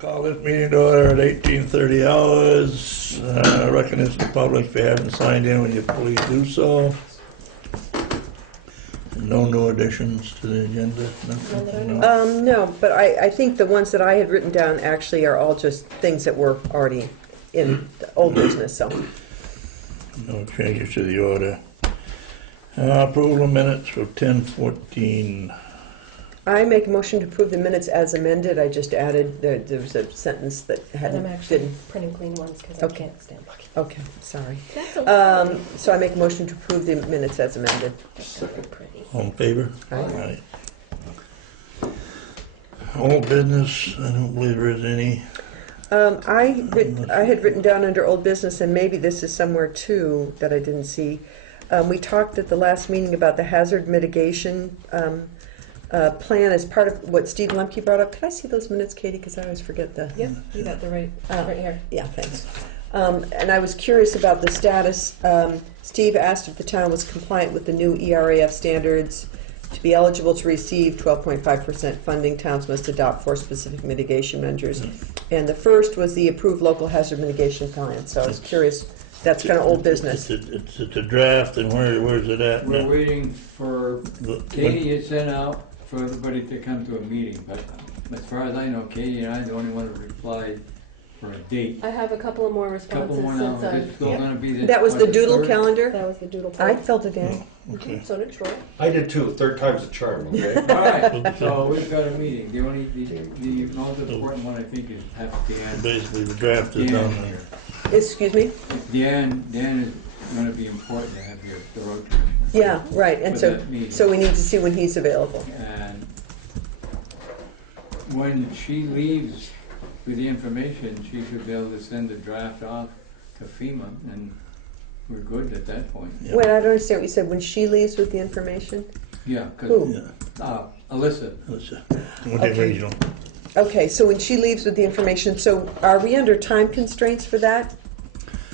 Call this meeting to order at 18:30 hours. Recognize the public, if you haven't signed in, would you please do so? No new additions to the agenda? Nothing? No. No, but I think the ones that I had written down actually are all just things that were already in the old business, so. No changes to the order. Approval of minutes for 10:14. I make a motion to approve the minutes as amended. I just added, there was a sentence that And hadn't, I'm actually didn't. printing clean ones because Okay. I can't stand looking. Okay, sorry. That's okay. So I make a motion to approve the minutes as amended. Second. Pretty. All in favor? Aye. Aye. Old business, I don't believe there is any. I had written down under old business, and maybe this is somewhere too that I didn't see. We talked at the last meeting about the hazard mitigation plan as part of what Steve Lemke brought up. Could I see those minutes, Katie? Because I always forget the. Yep, you got the right here. Yeah, thanks. And I was curious about the status. Steve asked if the town was compliant with the new ERAF standards. To be eligible to receive 12.5% funding, towns must adopt 4 specific mitigation measures. And the first was the approved local hazard mitigation plan. So I was curious. That's kind of old business. It's a draft, and where's it at We're now? waiting for, Katie had sent out for everybody to come to a meeting, but as far as I know, Katie and I are the only one who replied for a date. I have a couple of more Couple responses more now, since is it still gonna be the That was the doodle 23rd? calendar. that was the doodle. I poll. filled it in. Okay. So did Troy. I did too. Third time's a charm. Okay. All right, so we've got a meeting. The most important one I think is have Dan. Basically, the draft is Dan done. here. Excuse me? Dan is gonna be important to have here, the road commissioner. Yeah, right. And For so, that meeting. so we need to see when he's available. And when she leaves with the information, she should be able to send the draft off to FEMA, and we're good at that point. Yeah. Wait, I don't understand what you said. When she leaves with the information? Yeah, Who? because Yeah. Alyssa, Let's with the Okay. regional. Okay, so when she leaves with the information, so are we under time constraints for that?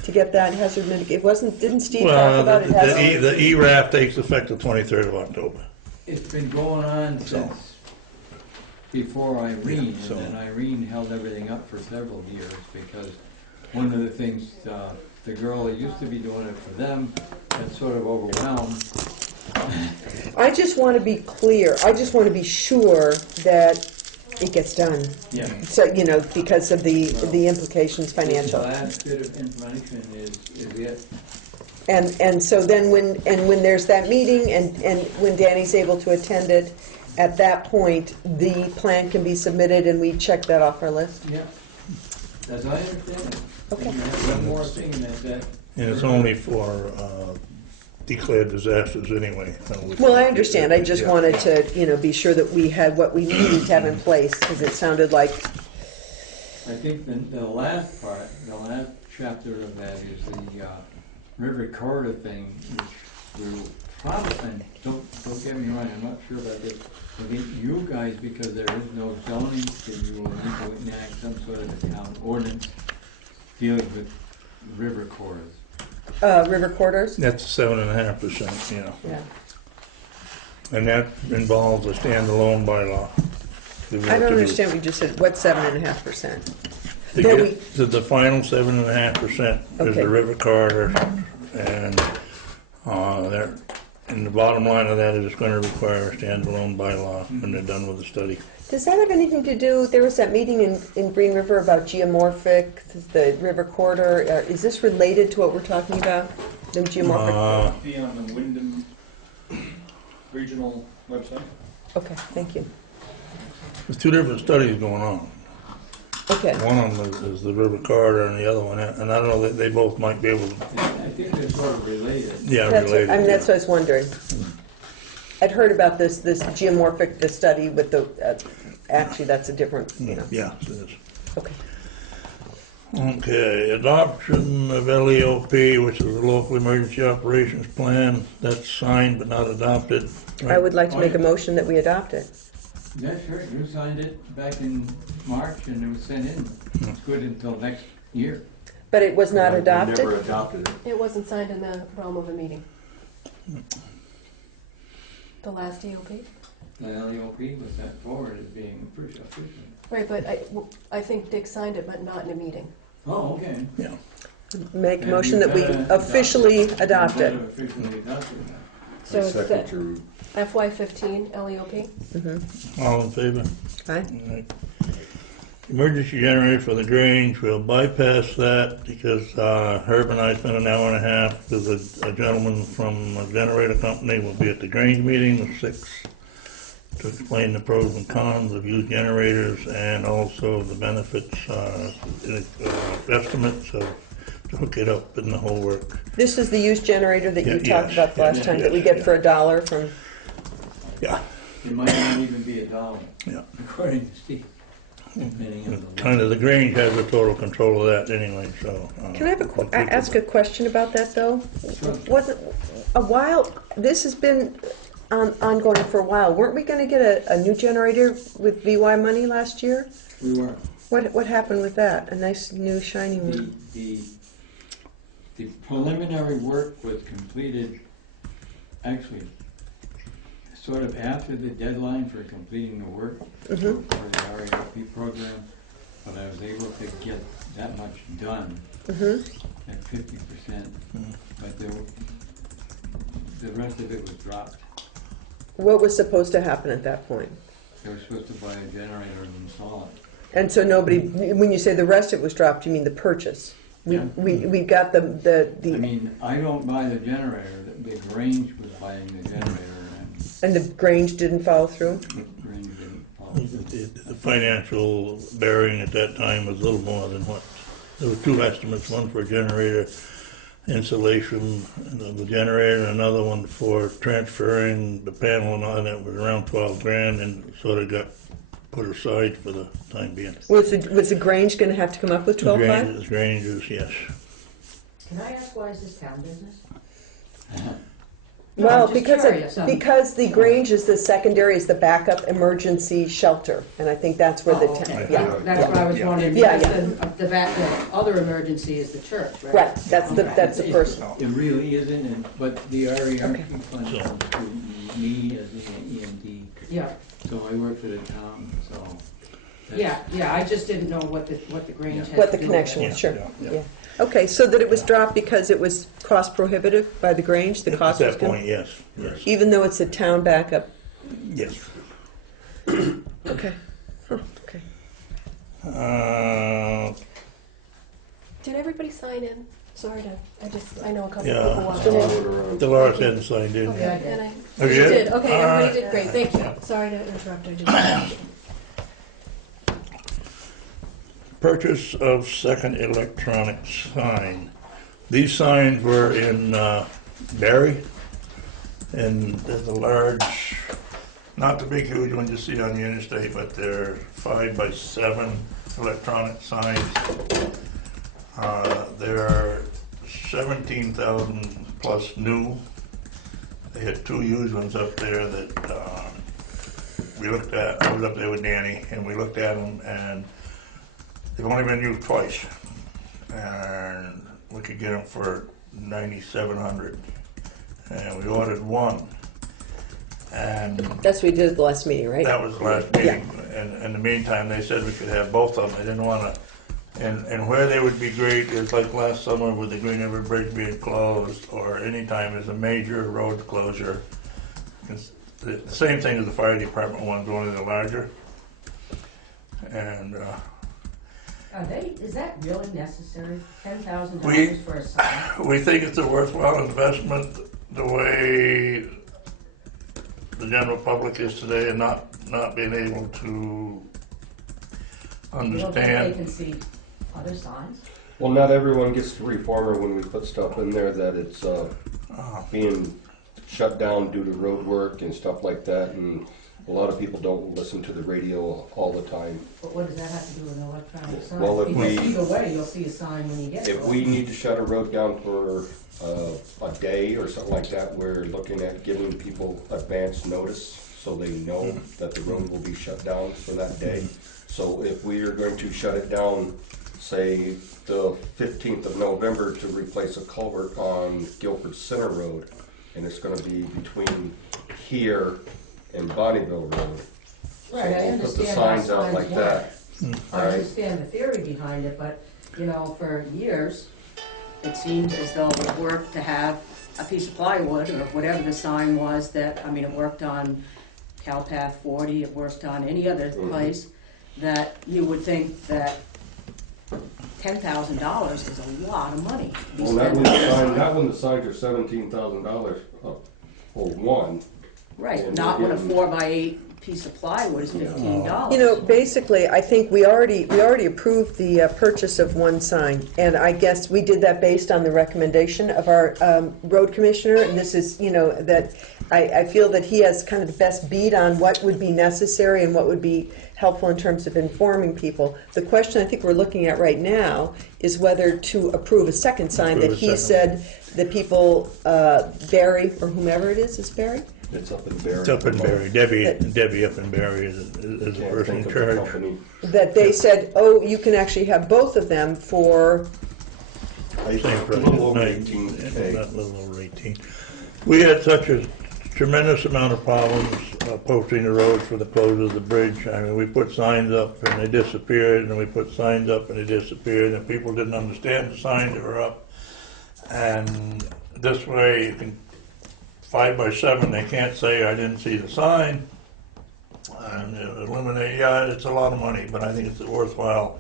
To get that hazard mitigation? It wasn't, didn't Steve talk Well, about it? has- the ERAF takes effect the 23rd of October. it's been going on since before Irene, Yeah, so- and then Irene held everything up for several years because one of the things, the girl that used to be doing it for them got sort of overwhelmed. I just want to be clear. I just want to be sure that it gets done. Yeah. So, you know, because of the implications The financial. last bit of information is it. And so then when there's that meeting and when Danny's able to attend it, at that point, the plan can be submitted and we check that off our list? Yeah, as I understand it. Okay. And you have one more thing that. And it's only for declared disasters anyway. Well, I understand. I just Yeah. wanted to, you know, be sure that we had what we needed to have in place because it sounded like, I think the last part, the last chapter of that is the river corridor thing, which we will probably, and don't get me wrong, I'm not sure about this. I think you guys, because there is no zoning, so you will need to enact some sort of a town ordinance dealing with river corridors. river corridors. That's 7.5%, yeah. Yeah. And that involves a standalone bylaw. I don't understand what you just said. What's 7.5%? To That get to the final 7.5% is Okay. the river corridor, and and the bottom line of that is it's going to require a standalone bylaw when they're done with the study. Does that have anything to do, there was that meeting in Green River about geomorphic, the river corridor. Is this related to what we're talking about? The geomorphic? Be on the Wyndham regional website. Okay, thank you. There's 2 different studies going on. Okay. One of them is the river corridor, and the other one, and I don't know, they both might be able to, I think they're sort of related. yeah, That's what, related. I mean, that's what I was wondering. I'd heard about this geomorphic, the study with the, actually, that's a different, you know. Yeah, it is. Okay. Okay, adoption of LEOP, which is the Local Emergency Operations Plan. That's signed but not adopted. I would like to make a motion that we adopt it. Yeah, sure, you signed it back in March and it was sent in. It's good until next year. But it was not We never adopted? adopted it. It wasn't signed in the realm of a meeting. The last EOP? The LEOP was sent forward as being official. Right, but I think Dick signed it, but not in a meeting. Oh, okay. Yeah. Make Then motion you that we better officially You adopt better it. officially adopt it. So it's the Second to FY15 LEOP. All in favor? Aye. All right. Emergency generator for the Grange, we'll bypass that because Herb and I spent an hour and a half with a gentleman from a generator company. We'll be at the Grange meeting at 6 to explain the pros and cons of used generators and also the benefits, estimates of to hook it up and the whole work. This is the used generator that you Yeah, talked yes, about the last yes, time, yes, that we get yeah. for $1 from, Yeah, It might not even be $1, yeah. according to Steve, depending on the. Kind of, the Grange has the total control of that anyway, so. can I have ask a question about that, though? Sure. Wasn't, a while, this has been ongoing for a while. Weren't we gonna get a new generator with VY money last year? We were. What happened with that? A nice new shiny one? The preliminary work was completed, actually, sort of after the deadline for completing the work for the RELP program, but I was able to get that much done at 50%, but the rest of it was dropped. What was supposed to happen at that point? They were supposed to buy a generator and install it. And so nobody, when you say the rest of it was dropped, you mean the purchase? We got the I mean, I don't buy the generator, the Grange was buying the generator, and the Grange didn't follow through? and the Grange didn't follow. The financial bearing at that time was a little more than what, there were two estimates, one for generator installation of the generator, and another one for transferring the panel and all that, was around 12 grand, and sort of got put aside for the time being. Was the Grange going to have to come up with 12.5? Grange is, yes. Can I ask why is this town business? Well, I'm just curious, because the Grange is the secondary, is the backup emergency shelter, and I think that's where the Oh, town. okay. Yeah, That's what I was wondering, Yeah, because the other emergency is the church, right? right. That's the first. It really isn't, but the RERP Okay. fund So- comes to me as an EMD, Yeah, so I work for the town, so. yeah, I just didn't know what the Grange had What the to do connection with was, it. sure. Yeah. Okay, so that it was dropped because it was cost prohibitive by the Grange. The At cost was that going, point, yes, yes, even though it's a town backup. yes. Okay. Huh, okay. Did everybody sign in? Sorry to, I know a couple Yeah. people want to. Dolores hadn't signed in. Okay, Yeah, I did. and I, Oh, you you did? did, okay, All everybody right. did great, thank you. Yeah. Sorry to interrupt, I just. Purchase of second electronic sign. These signs were in Barry, and there's a large, not the big huge ones you see on the interstate, but they're 5x7 electronic signs. They're 17,000 plus new. They had two used ones up there that we looked at. I was up there with Danny, and we looked at them, and they've only been used twice, and we could get them for $9,700, and we ordered one, and That's what we did at the last meeting, right? that was the last meeting. And in the meantime, they said we could have both of them. They didn't want to, and where they would be great is like last summer with the Green River Bridge being closed, or anytime there's a major road closure. It's the same thing as the fire department ones, only they're larger, and Is that really necessary? We- $10,000 for a sign? we think it's a worthwhile investment the way the general public is today, and not being able to You don't think they understand. can see other signs? Well, not everyone gets the reformer when we put stuff in there that it's being shut down due to road work and stuff like that, and a lot of people don't listen to the radio all the time. But what does that have to do with an electronic sign? Well, if Because we- either way, you'll see a sign when you get If there. we need to shut a road down for a day or something like that, we're looking at giving people advance notice so they know that the road will be shut down for that day. So if we are going to shut it down, say, the 15th of November to replace a culvert on Guilford Center Road, and it's gonna be between here and Bonneville Road, Right, I Put the understand signs how out like signs that. I understand the theory behind it, but, you know, for years, it seemed as though it worked to have a piece of plywood or whatever the sign was that, I mean, it worked on Calpath 40, it worked on any other place, that you would think that $10,000 is a lot of money to be Well, not spending when on the a sign, sign. not when the signs are $17,000 for one. Right, and not when a again- 4x8 piece of plywood is $15. You know, basically, I think we already approved the purchase of one sign, and I guess we did that based on the recommendation of our road commissioner, and this is, you know, that I feel that he has kind of the best beat on what would be necessary and what would be helpful in terms of informing people. The question I think we're looking at right now is whether to approve a second sign that Approve a he second. said the people, Barry, or whomever it is Barry? It's up in Barry. It's up in Barry. Debbie up in Barry is the Can't person think in of the charge. company. That they said, oh, you can actually have both of them for, I Same think a price. little over No, 18K. Not a little over 18. We had such a tremendous amount of problems posting the roads for the close of the bridge. I mean, we put signs up and they disappeared, and we put signs up and they disappeared, and people didn't understand the signs that were up. And this way, you can 5 by 7, they can't say, I didn't see the sign. And eliminate, yeah, it's a lot of money, but I think it's a worthwhile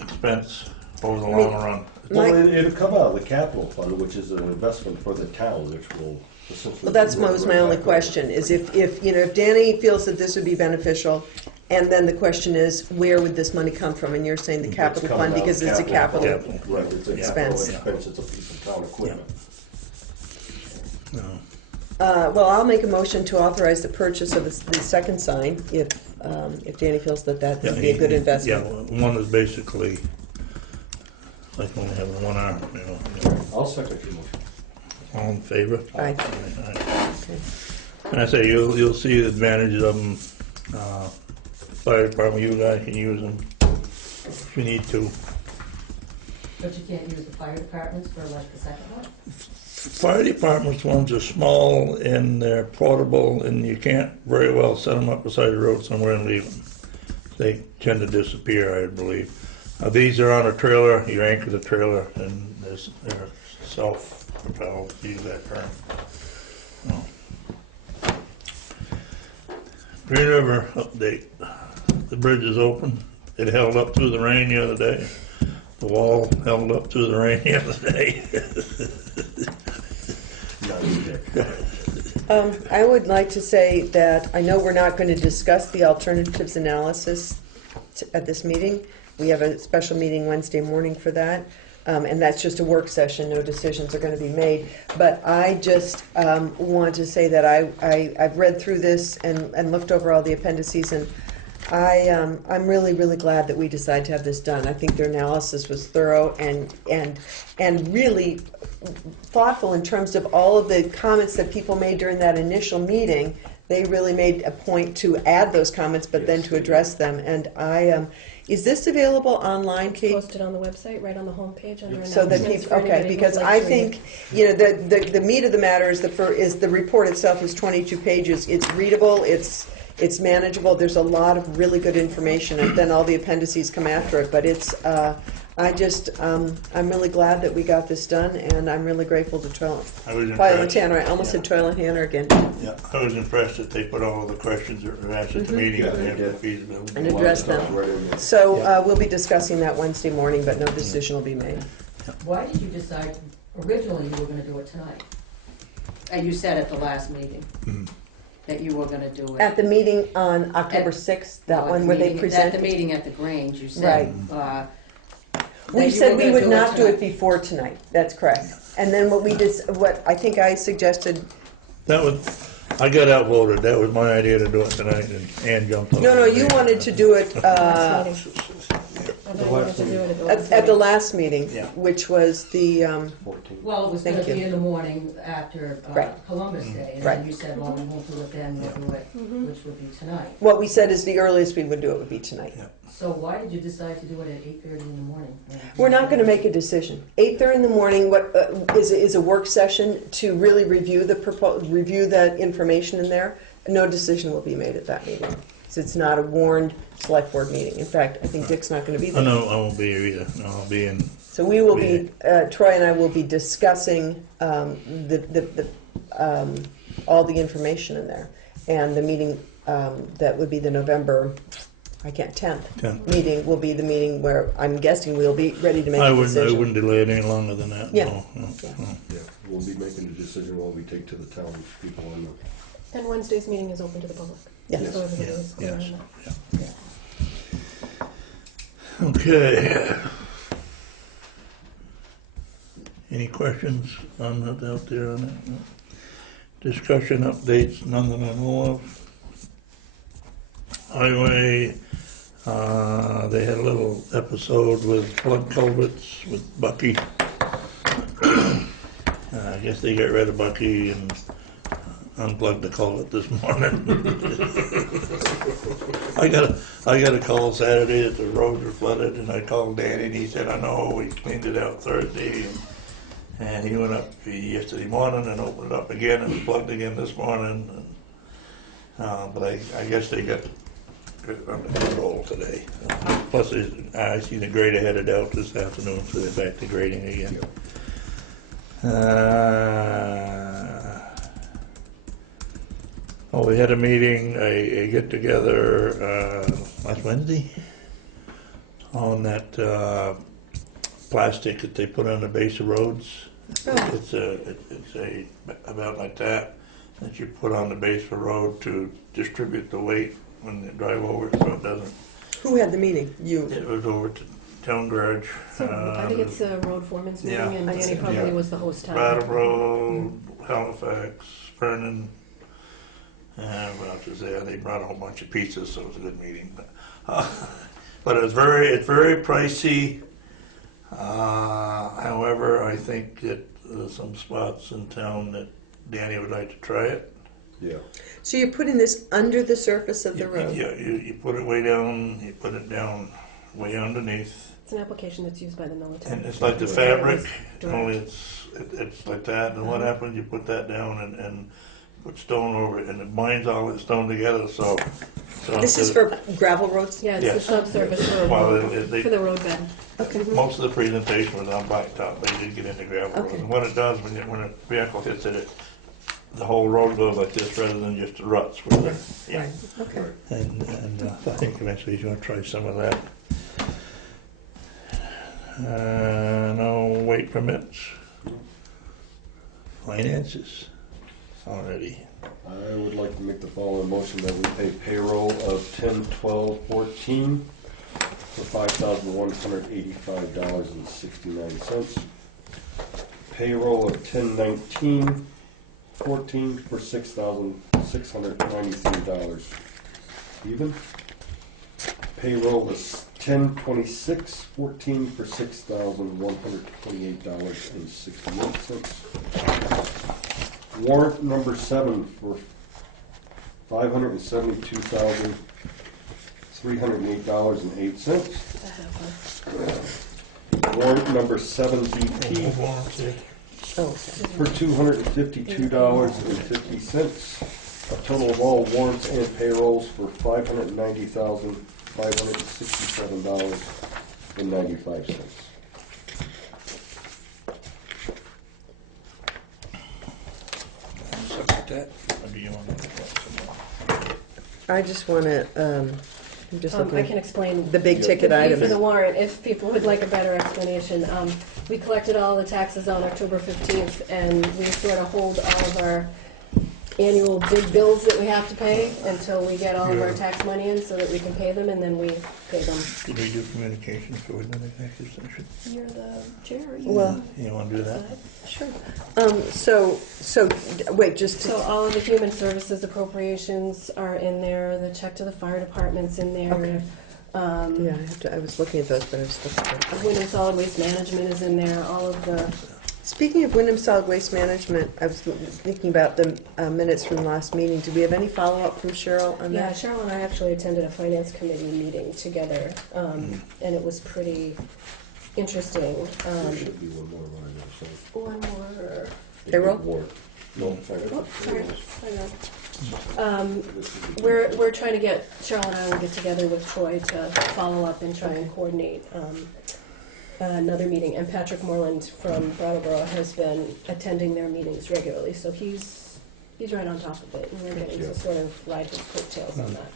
expense over the long run. Well, it'll come out of the capital fund, which is an investment for the town, which will essentially. well, that's run was right my only back question, over. is if, you know, if Danny feels that this would be beneficial, and then the question is, where would this money come from? And you're saying the It's capital coming fund, out of because it's a capital. fund. Right, it's a capital expense. expense, it's a piece of town equipment. No. Well, I'll make a motion to authorize the purchase of the second sign, if Danny feels that that would be a good Yeah, investment. one is basically like only having one arm, you know. I'll second your motion. All in favor? Aye. Aye. And I say, you'll see the advantages of them. Fire department, you guys can use them if you need to. But you can't use the fire departments for like the second one? Fire departments ones are small and they're portable, and you can't very well set them up beside the road somewhere and leave them. They tend to disappear, I believe. These are on a trailer, you anchor the trailer, and they're self-propelled, to use that term. Oh. Green River update. The bridge is open. It held up through the rain the other day. The wall held up through the rain the other day. I would like to say that I know we're not going to discuss the alternatives analysis at this meeting. We have a special meeting Wednesday morning for that, and that's just a work session. No decisions are going to be made. But I just want to say that I've read through this and looked over all the appendices, and I'm really, really glad that we decided to have this done. I think their analysis was thorough and really thoughtful in terms of all of the comments that people made during that initial meeting. They really made a point to add those comments, but then to address them. And is this available online, Kate? Posted on the website, right on the homepage under announcements. So that people, for okay, anybody who because would I like to read think, you know, the meat of the matter is the report itself is 22 pages. It's readable, it's manageable. There's a lot of really good information, and then all the appendices come after it. But it's, I'm really glad that we got this done, and I'm really grateful to Toilet I was impressed. Tanner. I almost said Toilet Tanner again. Yeah, I was impressed that they put all of the questions that were asked at the meeting Yeah, and they they did. have feasibility. And address them. Right in there. So we'll be discussing that Wednesday morning, but no decision will be made. Why did you decide, originally you were gonna do it tonight? And you said at the last meeting that you were gonna do it. At the meeting on October 6th, that No, at one the where they meeting- presented. At the meeting at the Grange, you said, We that you said were we gonna would do it not do it tonight. before tonight, that's correct. And then what I think I suggested, That was, I got outvoted. That was my idea to do it tonight, and Ann jumped on it. no, you wanted to do it last meeting. I thought you wanted to do it at the last at the meeting. last meeting, Yeah. which was the, 14. well, it was Thank gonna be you. in the morning after Right. Columbus Day. And Right. then you said, well, we won't do it then, we'll do it, which would be tonight. what we said is the earliest we would do it would be tonight. Yeah. So why did you decide to do it at 8:30 in the morning? We're not going to make a decision. 8:30 in the morning is a work session to really review the information in there. no decision will be made at that meeting. So it's not a warned select board meeting. In fact, I think Dick's not going to be Oh, there. no, I won't be here either. No, I'll be in. So we will be, Troy and I will be discussing all the information in there. And the meeting that would be the November, 10th meeting will be the meeting where I'm guessing we'll be ready to make a I decision. wouldn't delay it any longer than that. Yeah. No. Yeah. Yeah, we'll be making a decision what we take to the townspeople and the And Wednesday's meeting is open to the public. Yes. So everybody is clear on Yes. that. Okay. Any questions on that out there on that? No. Discussion updates, none that I know of. Highway, they had a little episode with flood culverts with Bucky. I guess they got rid of Bucky and unplugged the culvert this morning. I got a call Saturday that the roads were flooded, and I called Danny, and he said, I know, we cleaned it out Thursday. And he went up yesterday morning and opened it up again and plugged again this morning. And, but I guess they got it under control today. Plus, I see the grader headed out this afternoon, so they're back to grading again. We had a meeting, a get-together last Wednesday on that plastic that they put on the base of roads. It's about like that you put on the base of a road to distribute the weight when they drive over it, so it doesn't. Who had the meeting? You? It was over to Town Garage. So I think it's a road foreman's meeting, yeah. and Danny probably was the host time. Brattleboro, Halifax, Vernon, and what else was there? They brought a whole bunch of pizzas, so it was a good meeting. But it's very pricey. However, I think that there's some spots in town that Danny would like to try it. yeah. So you're putting this under the surface of the road? Yeah, you put it way down, you put it down way underneath. It's an application that's used by the military. And it's like the fabric, only it's like that. And what happens, you put that down and put stone over it, and it binds all that stone together, so. This is for gravel roads? Yeah, it's Yes. the subsurface road, Well, for the road bed. Okay. most of the presentation was on blacktop, but you did get into gravel roads. Okay. And what it does, when a vehicle hits it, the whole road goes like this rather than just the ruts. Yeah. Right, okay. And I think eventually he's gonna try some of that. No weight permits. Finances already. I would like to make the following motion that we pay payroll of 10/12/14 for $5,185.69. Payroll of 10/19/14 for $6,693 even. Payroll is 10/26/14 for $6,128.68. Warrant number 7 for $572,308.08. Warrant number 7 BP Oh, for $252.50. A total of all warrants and payrolls for $590,567.95. That, or do you want to look at that some more? I just want to, I'm just I looking can at explain the big ticket the fee items. for the warrant, if people would like a better explanation. We collected all the taxes on October 15th, and we sort of hold all of our annual big bills that we have to pay until we get all of our tax money in so that we can pay them, and then we pay them. Did we do communications for an executive session? You're the chair. Well, You want to do that? Sure. Wait, just So to, all of the human services appropriations are in there, the check to the fire department's in there. Okay. yeah, I was looking at those, but I was looking at Wyndham Solid Waste Management is in there, all of the, Speaking of Wyndham Solid Waste Management, I was thinking about the minutes from the last meeting. Do we have any follow-up from Cheryl on yeah, that? Cheryl and I actually attended a finance committee meeting together, and it was pretty interesting. There should be one more line there, so. One more. Payroll? Warrant. No, sorry. Oh, sorry. Hang on. We're trying to get, Cheryl and I will get together with Troy to follow up and try and coordinate another meeting. And Patrick Moreland from Brattleboro has been attending their meetings regularly, so he's right on top of it, and we're getting to sort of ride his coattails on that.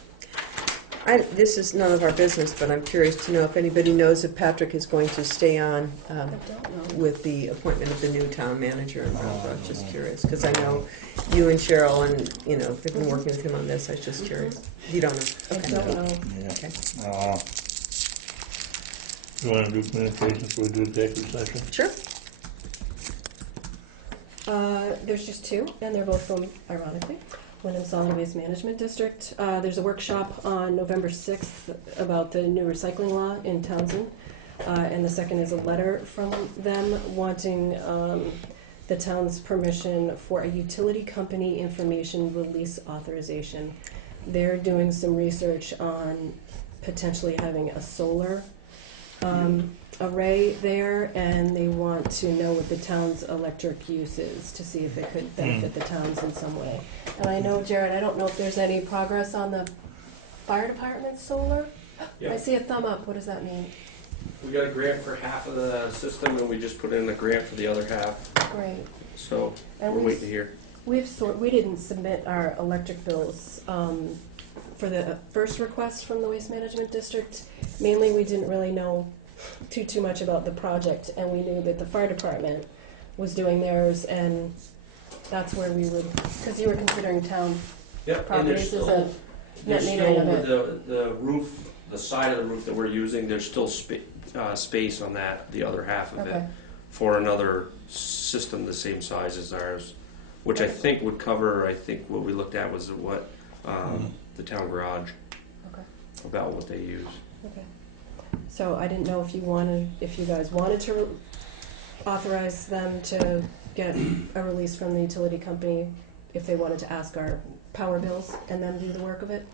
This is none of our business, but I'm curious to know if anybody knows if Patrick is going to stay on I don't know. with the appointment of the new town manager in Brattleboro. Just curious, because I know you and Cheryl and, they've been working with him on this. I was just curious. You don't know? I Okay. don't know. Yeah. Okay. You wanna do communications before we do executive session? Sure. There's just two, and they're both from, ironically, Wyndham Solid Waste Management District. There's a workshop on November 6th about the new recycling law in Townsend. And the second is a letter from them wanting the town's permission for a utility company information release authorization. They're doing some research on potentially having a solar array there, and they want to know what the town's electric use is to see if it could benefit the towns in some way. And I know, Jared, I don't know if there's any progress on the fire department's solar? Yeah. I see a thumb up. What does that mean? We got a grant for half of the system, and we just put in a grant for the other half. Great. So And we're waiting to hear. We didn't submit our electric bills for the first request from the Waste Management District. Mainly, we didn't really know too much about the project, and we knew that the fire department was doing theirs, and that's where we would, because you were considering town Yep, and properties as a net there's metering still of it. the roof, the side of the roof that we're using. There's still space on that, the other half of it, Okay. for another system the same size as ours, which I think would cover. I think what we looked at was what the town garage, Okay. about what they use. Okay. So I didn't know if you guys wanted to authorize them to get a release from the utility company, if they wanted to ask our power bills and then do the work of it.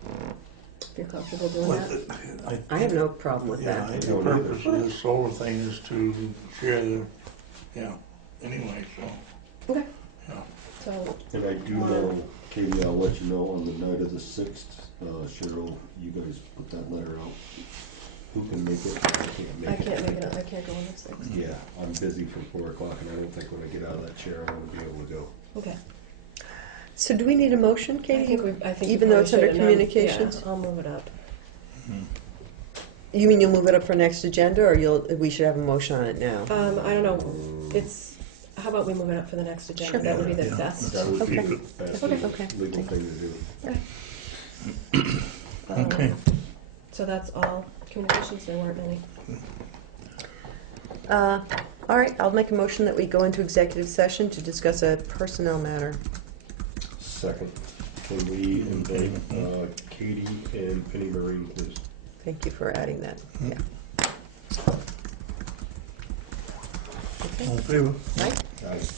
If you're comfortable doing that. I have no problem with Yeah, that. the purpose of this solar thing is to share anyway, so, Okay. yeah. So, And I do know, Katie, I'll let you know on the night of the 6th, Cheryl, you guys put that letter out. Who can make it? I can't make I it. can't make it up. I can't go on the 6th. Yeah, I'm busy from 4 o'clock, and I don't think when I get out of that chair, I'm gonna be able to go. Okay. So do we need a motion, Katie? I think Even we though it's probably under should. And communications? Yeah, I'll move it up. You mean you'll move it up for next agenda, or we should have a motion on it now? I don't know. How about we move it up for the next agenda? Sure. That would be the Yeah. best. That would be Okay. the best Okay. legal thing to do. Okay. So that's all communications. There weren't many. All right, I'll make a motion that we go into executive session to discuss a personnel matter. Second, can we invite Katie and Penny Marie, please? Thank you for adding that. Yeah. All in favor? Right? Guys.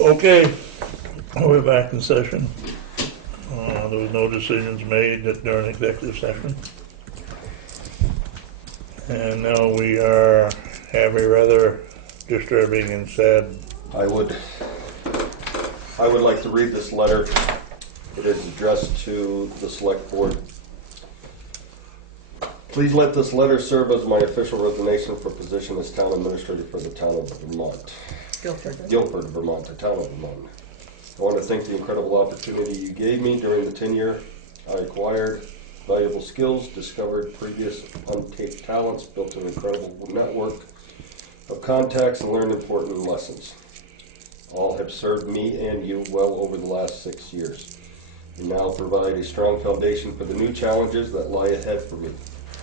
Okay, we're back in session. There was no decisions made during executive session. And now we have a rather disturbing and sad. I would like to read this letter. It is addressed to the select board. Please let this letter serve as my official resignation for position as town administrator for the town of Vermont. Guilford, Vermont, the town of Vermont. I want to thank the incredible opportunity you gave me during the tenure. I acquired valuable skills, discovered previous untapped talents, built an incredible network of contacts, and learned important lessons. All have served me and you well over the last 6 years. We now provide a strong foundation for the new challenges that lie ahead for me.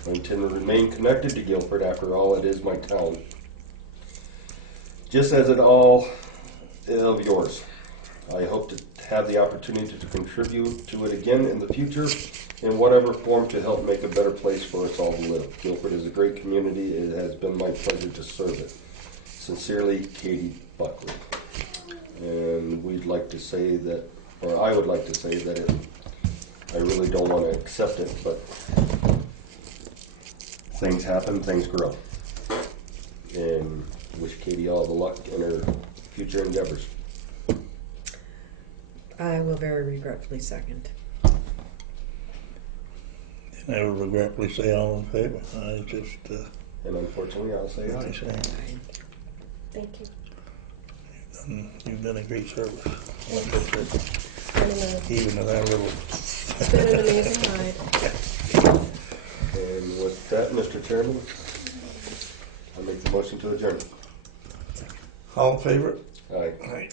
I intend to remain connected to Guilford. After all, it is my town, just as it all of yours. I hope to have the opportunity to contribute to it again in the future in whatever form to help make a better place for us all to live. Guilford is a great community. It has been my pleasure to serve it. Sincerely, Katie Buckley. And we'd like to say that, or I would like to say that I really don't want to accept it, but things happen, things grow. And wish Katie all the luck in her future endeavors. I will very regretfully second. And I will regretfully say all in favor. I just, And unfortunately, I'll say what aye. they say, Thank you. you've done a great service. Like It's been even in that little, an amazing ride. And with that, Mr. Chairman, I make the motion to adjourn. all in favor? Aye. Aye.